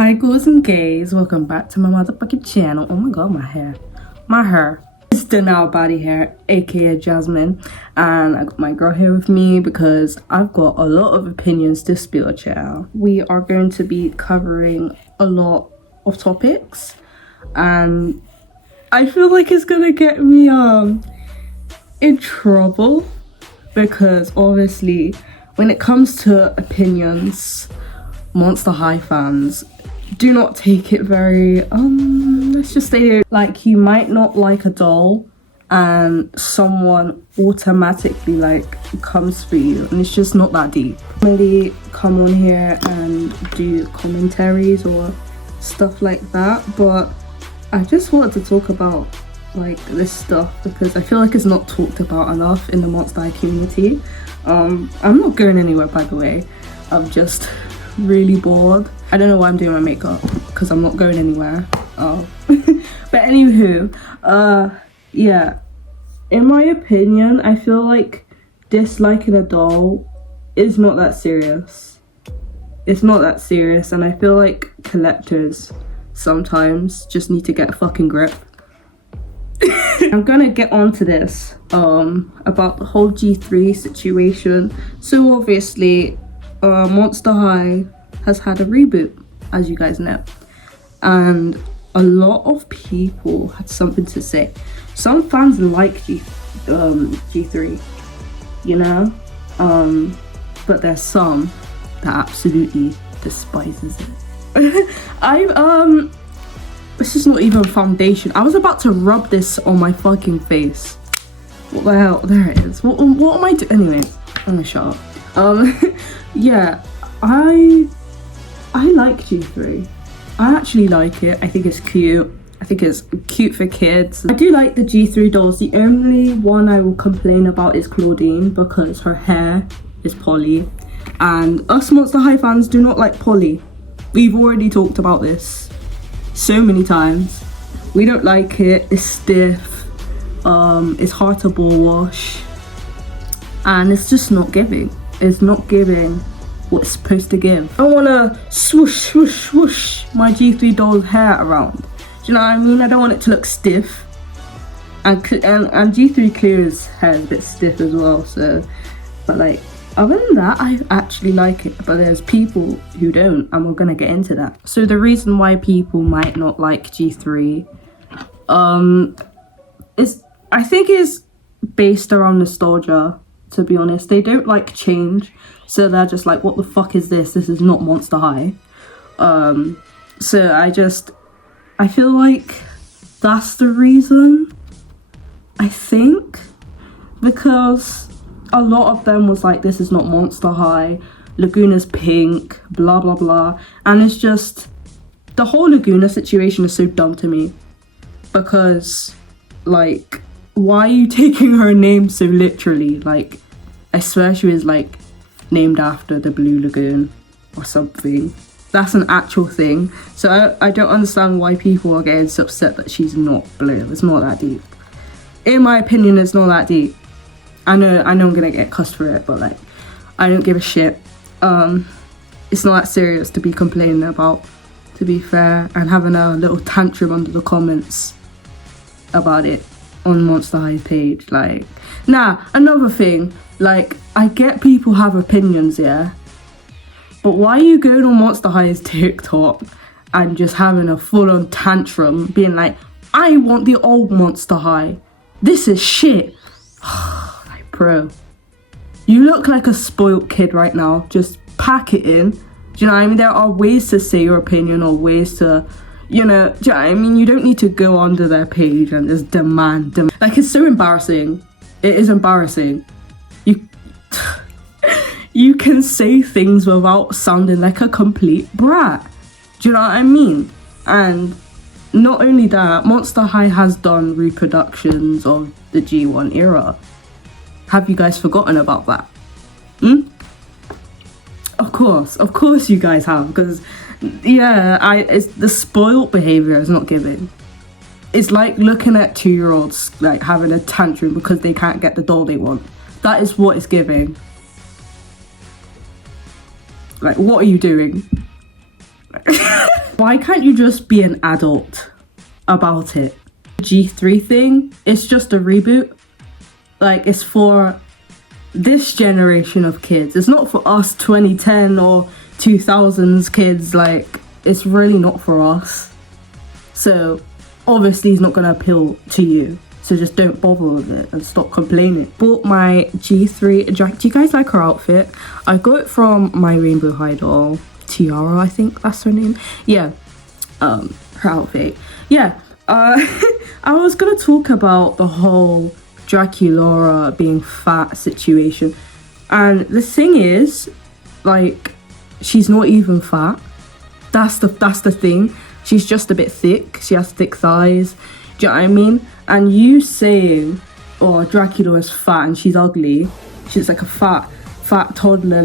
Hi girls and gays, welcome back to my motherfucking channel. Oh my god, my hair is the now body hair, aka Jasmine, and I got my girl here with me because I've got a lot of opinions to spill, child. We are going to be covering a lot of topics and I feel like it's gonna get me in trouble because obviously when it comes to opinions, Monster High fans do not take it very let's just say, like, you might not like a doll and someone automatically like comes for you, and it's just not that deep. Really come on here and do commentaries or stuff like that, but I just wanted to talk about like this stuff because I feel like it's not talked about enough in the Monster High community. I'm not going anywhere, by the way. I'm just really bored. I don't know why I'm doing my makeup because I'm not going anywhere. But anywho, yeah, in my opinion, I feel like disliking a doll is not that serious. It's not that serious, and I feel like collectors sometimes just need to get a fucking grip. I'm gonna get onto this about the whole G3 situation. So obviously Monster High has had a reboot, as you guys know, and a lot of people had something to say. Some fans like G3, you know, but there's some that absolutely despises it. This is not even foundation. I was about to rub this on my fucking face. What the hell? There it is. What am I doing? Anyway, I'm gonna shut up. Yeah, I like G3. I actually like it. I think it's cute. I think it's cute for kids. I do like the G3 dolls. The only one I will complain about is Claudine because her hair is Polly, and us Monster High fans do not like Polly. We've already talked about this so many times. We don't like it. It's stiff. It's hard to ball wash, and it's just not giving. It's not giving what it's supposed to give. I want to swoosh, swoosh, swoosh my G3 doll's hair around. Do you know what I mean? I don't want it to look stiff. And G3 Clear's hair is a bit stiff as well. So, but like, other than that, I actually like it. But there's people who don't, and we're gonna get into that. So the reason why people might not like G3, I think is based around nostalgia. To be honest, they don't like change, so they're just like, what the fuck is this? This is not Monster High. So I feel like that's the reason, I think, because a lot of them was like, this is not Monster High, Laguna's pink, blah blah blah, and it's just, the whole Laguna situation is so dumb to me, because like, why are you taking her name so literally? Like, I swear she was like named after the Blue Lagoon or something. That's an actual thing. So I don't understand why people are getting so upset that she's not blue. It's not that deep. In my opinion, it's not that deep. I know I'm gonna get cussed for it, but like, I don't give a shit. It's not that serious to be complaining about, to be fair, and having a little tantrum under the comments about it on Monster High's page. Like, nah, another thing, like, I get people have opinions, yeah, but why are you going on Monster High's TikTok and just having a full-on tantrum, being like, I want the old Monster High, this is shit? Like, bro, you look like a spoilt kid right now. Just pack it in. Do you know what I mean? There are ways to say your opinion, or ways to, you know, do you know what I mean? You don't need to go onto their page and just demand. Like, it's so embarrassing. It is embarrassing. You can say things without sounding like a complete brat. Do you know what I mean? And not only that, Monster High has done reproductions of the G1 era. Have you guys forgotten about that? Of course you guys have, because yeah, it's the spoiled behavior is not giving. It's like looking at 2-year-olds like having a tantrum because they can't get the doll they want. That is what it's giving. Like, what are you doing? Why can't you just be an adult about it? G3 thing, it's just a reboot. Like, it's for this generation of kids. It's not for us 2010 or 2000s kids. Like, it's really not for us. So obviously it's not gonna appeal to you. So just don't bother with it and stop complaining. Bought my G3 jacket. Do you guys like her outfit? I got it from my Rainbow High doll, Tiara, I think that's her name. Yeah, her outfit. Yeah, I was gonna talk about the whole Draculaura being fat situation. And the thing is, like, she's not even fat. That's the thing. She's just a bit thick. She has thick thighs. Do you know what I mean? And you saying, oh, Dracula is fat and she's ugly. She's like a fat toddler.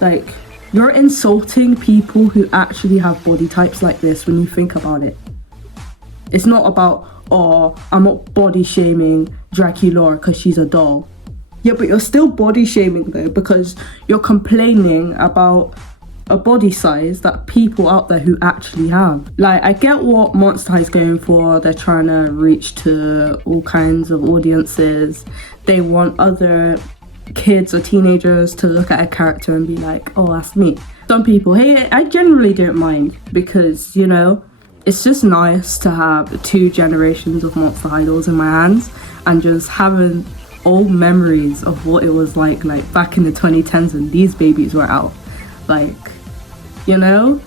Like, you're insulting people who actually have body types like this when you think about it. It's not about, oh, I'm not body shaming Draculaura because she's a doll. Yeah, but you're still body shaming though, because you're complaining about a body size that people out there who actually have. Like, I get what Monster High is going for. They're trying to reach to all kinds of audiences. They want other kids or teenagers to look at a character and be like, oh, that's me. Some people hate it. I generally don't mind because, you know, it's just nice to have 2 generations of Monster High dolls in my hands and just having old memories of what it was like back in the 2010s when these babies were out. Like, you know,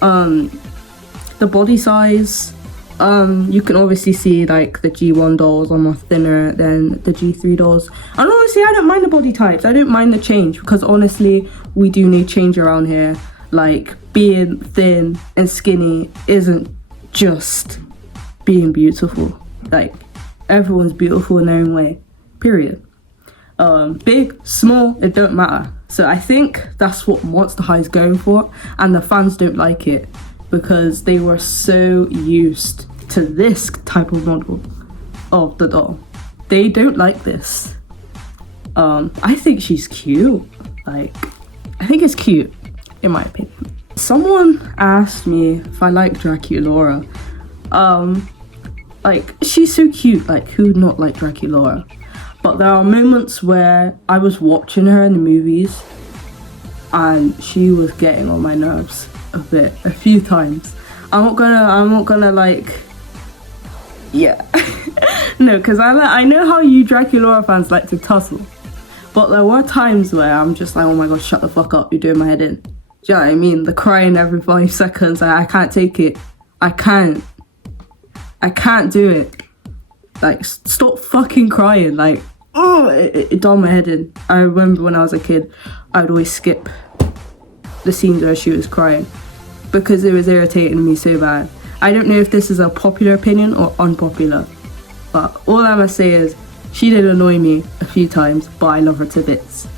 the body size, you can obviously see like the G1 dolls are more thinner than the G3 dolls. And honestly, I don't mind the body types. I don't mind the change because honestly, we do need change around here. Like, being thin and skinny isn't just being beautiful. Like, everyone's beautiful in their own way, period. Big, small, it don't matter. So I think that's what Monster High is going for, and the fans don't like it because they were so used to this type of model of the doll. They don't like this. I think she's cute. Like, I think it's cute, in my opinion. Someone asked me if I like Draculaura. Like, she's so cute. Like, who would not like Draculaura? But there are moments where I was watching her in the movies and she was getting on my nerves a few times. I'm not gonna like, yeah. No, because I know how you Draculaura fans like to tussle. But there were times where I'm just like, oh my god, shut the fuck up, you're doing my head in. Do you know what I mean? The crying every 5 seconds, I can't take it. I can't do it. Like, stop fucking crying. Like, oh, it done my head in. I remember when I was a kid, I'd always skip the scenes where she was crying because it was irritating me so bad. I don't know if this is a popular opinion or unpopular, but all I'm gonna say is she did annoy me a few times, but I love her to bits.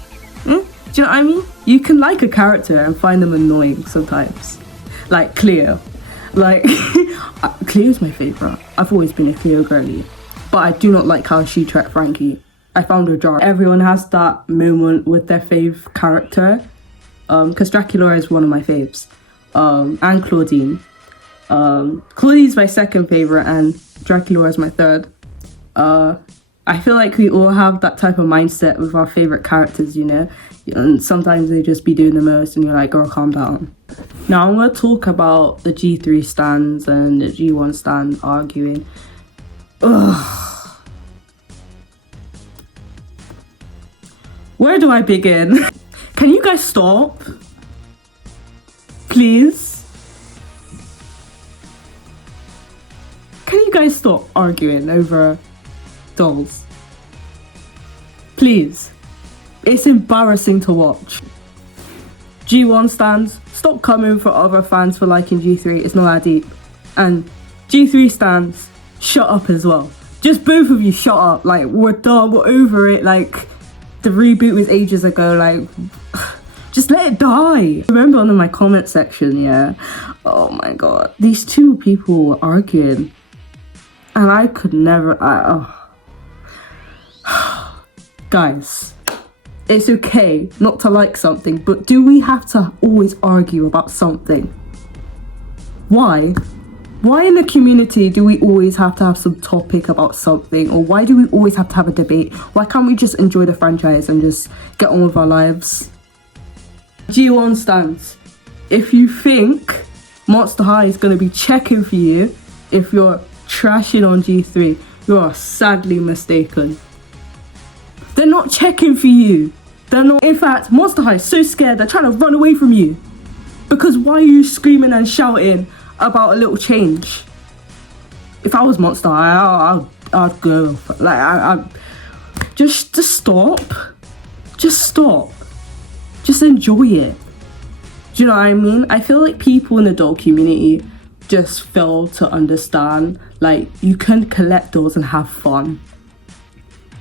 Do you know what I mean? You can like a character and find them annoying sometimes. Like Cleo. Like, Cleo's my favourite. I've always been a Cleo girly. But I do not like how she treated Frankie. I found her jarring. Everyone has that moment with their fave character. Because Draculaura is one of my faves. And Claudine. Claudine's my second favourite and Draculaura is my third. I feel like we all have that type of mindset with our favourite characters, you know? And sometimes they just be doing the most and you're like, girl, calm down. Now I'm going to talk about the G3 stands and the G1 stands arguing. Ugh. Where do I begin? Can you guys stop? Please? Can you guys stop arguing over dolls? Please. It's embarrassing to watch. G1 stands, stop coming for other fans for liking G3, it's not that deep. And G3 stands, shut up as well. Just both of you shut up. Like, we're done, we're over it. Like, the reboot was ages ago. Like, just let it die. I remember under my comment section, yeah, oh my god, these two people were arguing and I could never, guys, it's okay not to like something, but do we have to always argue about something? Why? Why in the community do we always have to have some topic about something? Or why do we always have to have a debate? Why can't we just enjoy the franchise and just get on with our lives? G1 stands. If you think Monster High is going to be checking for you if you're trashing on G3, you are sadly mistaken. They're not checking for you. They're not. In fact, Monster High is so scared they're trying to run away from you. Because why are you screaming and shouting about a little change? If I was Monster High, I'd go. Like, I just stop. Just stop. Just enjoy it. Do you know what I mean? I feel like people in the doll community just fail to understand, like, you can collect dolls and have fun.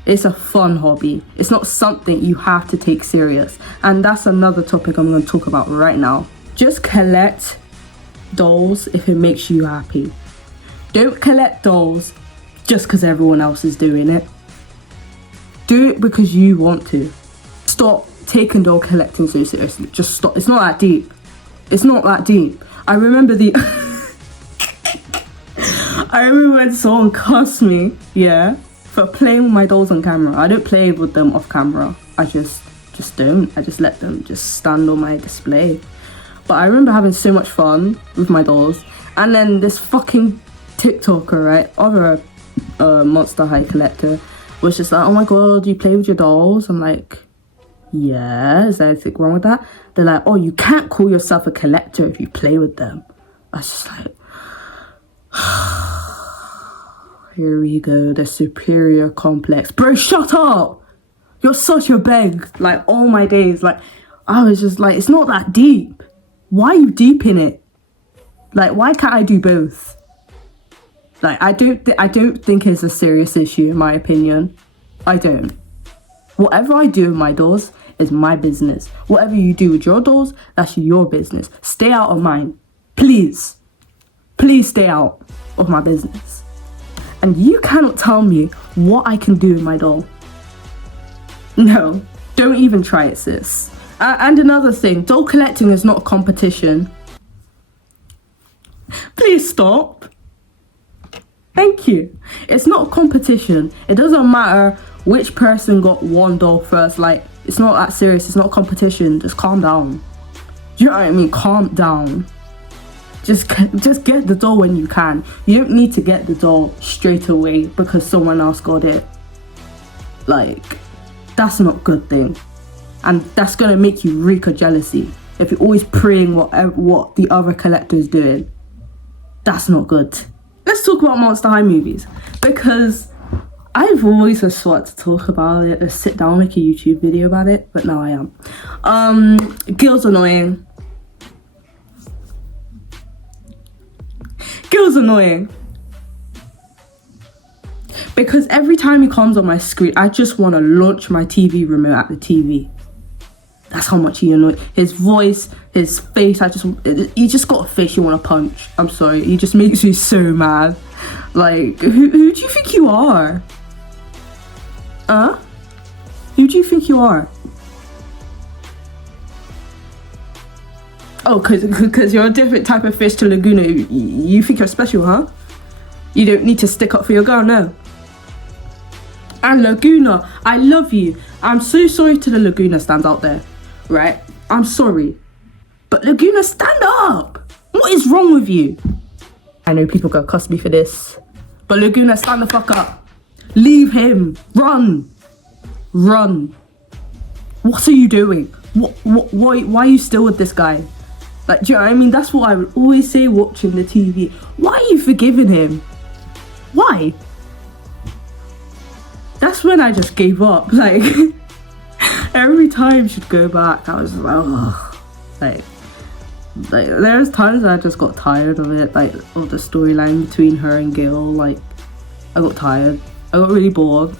It's a fun hobby. It's not something you have to take serious. And that's another topic I'm going to talk about right now. Just collect dolls if it makes you happy. Don't collect dolls just because everyone else is doing it. Do it because you want to. Stop taking doll collecting so seriously. Just stop. It's not that deep. It's not that deep. I remember I remember when someone cussed me, yeah, for playing with my dolls on camera. I don't play with them off camera. I just don't. I just let them just stand on my display. But I remember having so much fun with my dolls. And then this fucking TikToker, right, other Monster High collector, was just like, oh my god, you play with your dolls? I'm like, yeah, is there anything wrong with that? They're like, oh, you can't call yourself a collector if you play with them. I was just like, here we go, the superior complex. Bro, shut up! You're such a beg. Like, all my days, like, I was just like, it's not that deep. Why are you deep in it? Like, why can't I do both? Like, I don't think it's a serious issue, in my opinion. I don't. Whatever I do with my dolls is my business. Whatever you do with your dolls, that's your business. Stay out of mine. Please. Please stay out of my business. And you cannot tell me what I can do with my doll. No, don't even try it, sis. And another thing, doll collecting is not a competition. Please stop. Thank you. It's not a competition. It doesn't matter which person got one doll first. Like, it's not that serious. It's not a competition. Just calm down. Do you know what I mean? Calm down. Just get the doll when you can. You don't need to get the doll straight away because someone else got it. Like, that's not a good thing. And that's gonna make you reek of jealousy. If you're always praying what the other collector is doing. That's not good. Let's talk about Monster High movies. Because I've always just wanted to talk about it, let's sit down, make a YouTube video about it, but now I am. Gil's annoying. Gil's annoying. Because every time he comes on my screen, I just want to launch my TV remote at the TV. That's how much he annoys. His voice, his face, he just got a face you want to punch. I'm sorry, he just makes me so mad. Like, who do you think you are? Who do you think you are? Oh, cause you're a different type of fish to Laguna. You think you're special, huh? You don't need to stick up for your girl, no. And Laguna, I love you. I'm so sorry to the Laguna stands out there, right? I'm sorry. But Laguna, stand up! What is wrong with you? I know people gonna cuss me for this. But Laguna, stand the fuck up. Leave him. Run. Run. What are you doing? Why are you still with this guy? Like, do you know what I mean? That's what I would always say watching the TV. Why are you forgiving him? Why? That's when I just gave up. Like, every time she'd go back, I was like, oh. Like there's times I just got tired of it, like, of the storyline between her and Gil. Like, I got tired. I got really bored.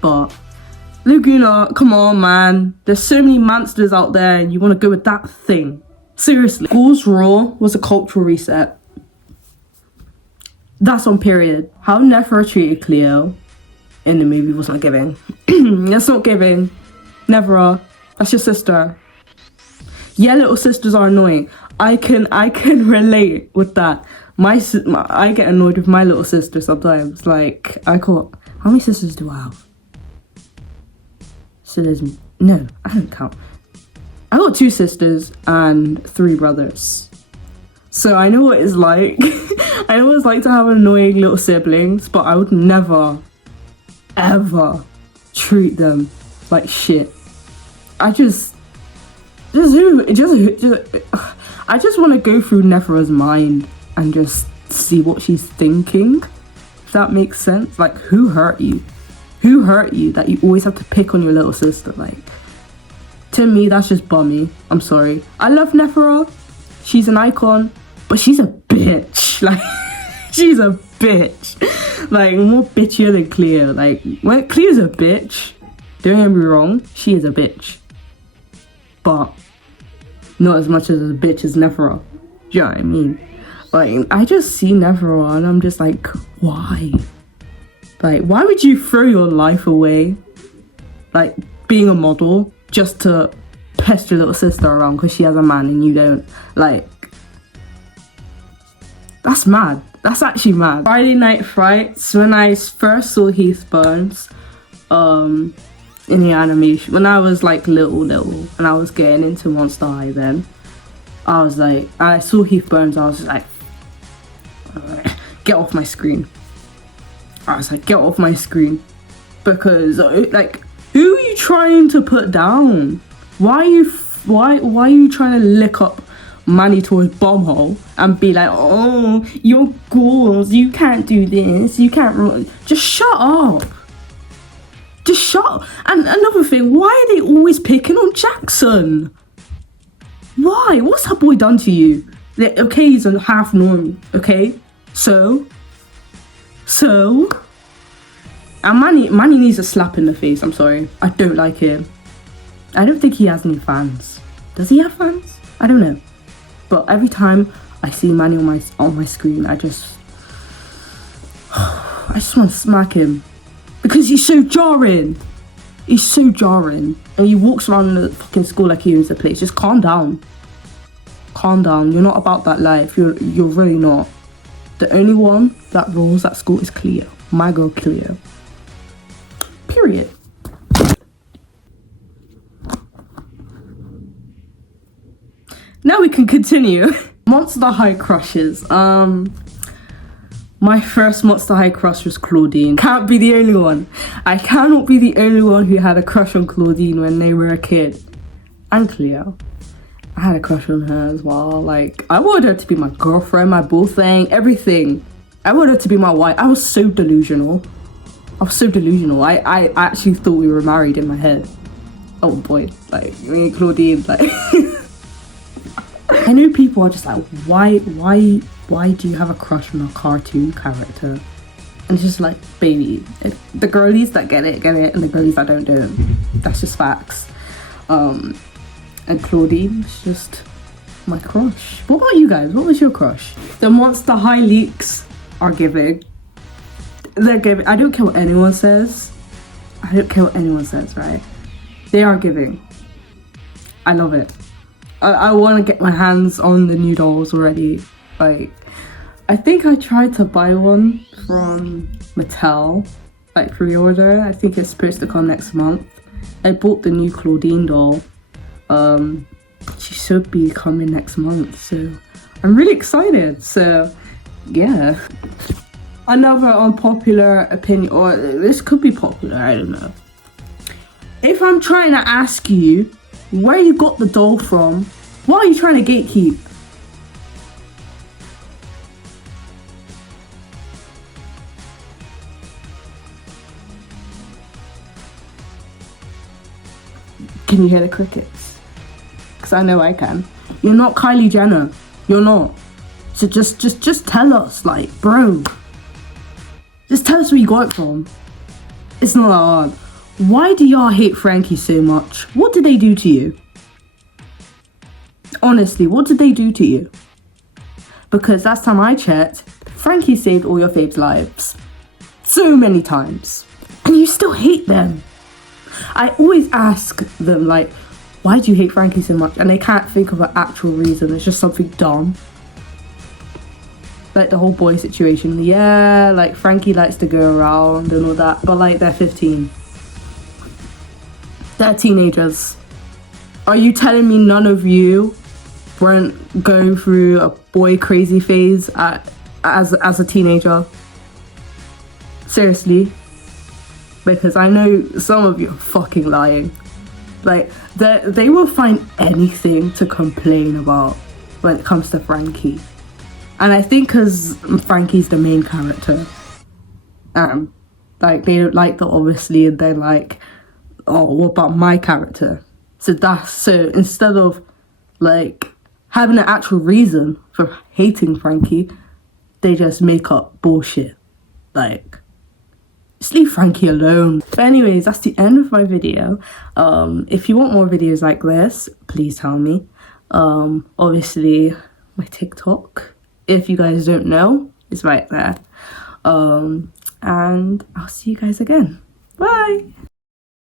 But Laguna, come on, man. There's so many monsters out there and you want to go with that thing. Seriously. Ghouls Raw was a cultural reset. That's on period. How Nephra treated Cleo in the movie was not giving. That's not giving. Never. That's your sister. Yeah, little sisters are annoying. I can relate with that. I get annoyed with my little sister sometimes. Like, how many sisters do I have? So no, I don't count. I got 2 sisters and 3 brothers. So I know what it's like. I know what it's like to have annoying little siblings, but I would never, ever treat them like shit. I just want to go through Nephra's mind and just see what she's thinking. If that makes sense. Like, who hurt you? Who hurt you that you always have to pick on your little sister? Like, to me, that's just bummy. I'm sorry. I love Nephra. She's an icon, but she's a bitch. Like, she's a bitch. Like, more bitchier than Cleo. Like, when Cleo's a bitch, don't get me wrong, she is a bitch. But not as much as a bitch as Nephra. Do you know what I mean? Like, I just see Nephra and I'm just like, why? Like, why would you throw your life away? Like, being a model just to pest your little sister around because she has a man and you don't. Like, that's mad. That's actually mad. Friday Night Frights, when I first saw Heath Burns, in the animation, when I was like little, and I was getting into Monster High then, I was like, I saw Heath Burns, I was just like, get off my screen. I was like, get off my screen. Because, like, who are you trying to put down? Why are you trying to lick up Manny to his bumhole and be like, oh, you're ghouls, you can't do this, you can't run. Just shut up. Just shut up. And another thing, why are they always picking on Jackson? Why? What's that boy done to you? Like, okay, he's a half norm, okay? So? And Manny needs a slap in the face, I'm sorry. I don't like him. I don't think he has any fans. Does he have fans? I don't know. But every time I see Manny on my screen, I just want to smack him. Because he's so jarring. He's so jarring. And he walks around the fucking school like he owns the place. Just calm down. Calm down. You're not about that life. You're really not. The only one that rules that school is Cleo. My girl Cleo. Period. Now we can continue. Monster High crushes. My first Monster High crush was Claudine. Can't be the only one. I cannot be the only one who had a crush on Claudine when they were a kid. And Cleo. I had a crush on her as well. Like, I wanted her to be my girlfriend, my boo thing, everything. I wanted her to be my wife. I was so delusional. I actually thought we were married in my head. Oh boy. Like, me and Claudine, like... I know people are just like, why do you have a crush on a cartoon character? And it's just like, baby, the girlies that get it, and the girlies that don't. That's just facts. And Claudine is just my crush. What about you guys? What was your crush? The Monster High leaks are giving. They're giving. I don't care what anyone says. Right? They are giving. I love it. I want to get my hands on the new dolls already. Like, I think I tried to buy one from Mattel, like pre-order. I think it's supposed to come next month. I bought the new Claudine doll. She should be coming next month, so I'm really excited. So, yeah. Another unpopular opinion, or this could be popular, I don't know. If I'm trying to ask you where you got the doll from, why are you trying to gatekeep? Can you hear the crickets? Because I know I can. You're not Kylie Jenner. You're not. So just tell us, like, bro. Just tell us where you got it from. It's not that hard. Why do y'all hate Frankie so much? What did they do to you? Honestly, what did they do to you? Because last time I checked, Frankie saved all your faves' lives. So many times. And you still hate them. I always ask them, like, why do you hate Frankie so much? And they can't think of an actual reason. It's just something dumb. Like the whole boy situation. Yeah, like Frankie likes to go around and all that, but like they're 15. They're teenagers. Are you telling me none of you weren't going through a boy crazy phase as a teenager? Seriously? Because I know some of you are fucking lying. Like, they will find anything to complain about when it comes to Frankie. And I think because Frankie's the main character, like, they don't like that, obviously, and they're like, oh, what about my character? So instead of, like, having an actual reason for hating Frankie, they just make up bullshit. Like, just leave Frankie alone. But anyways, that's the end of my video. If you want more videos like this, please tell me. Obviously, my TikTok, if you guys don't know, is right there. And I'll see you guys again. Bye!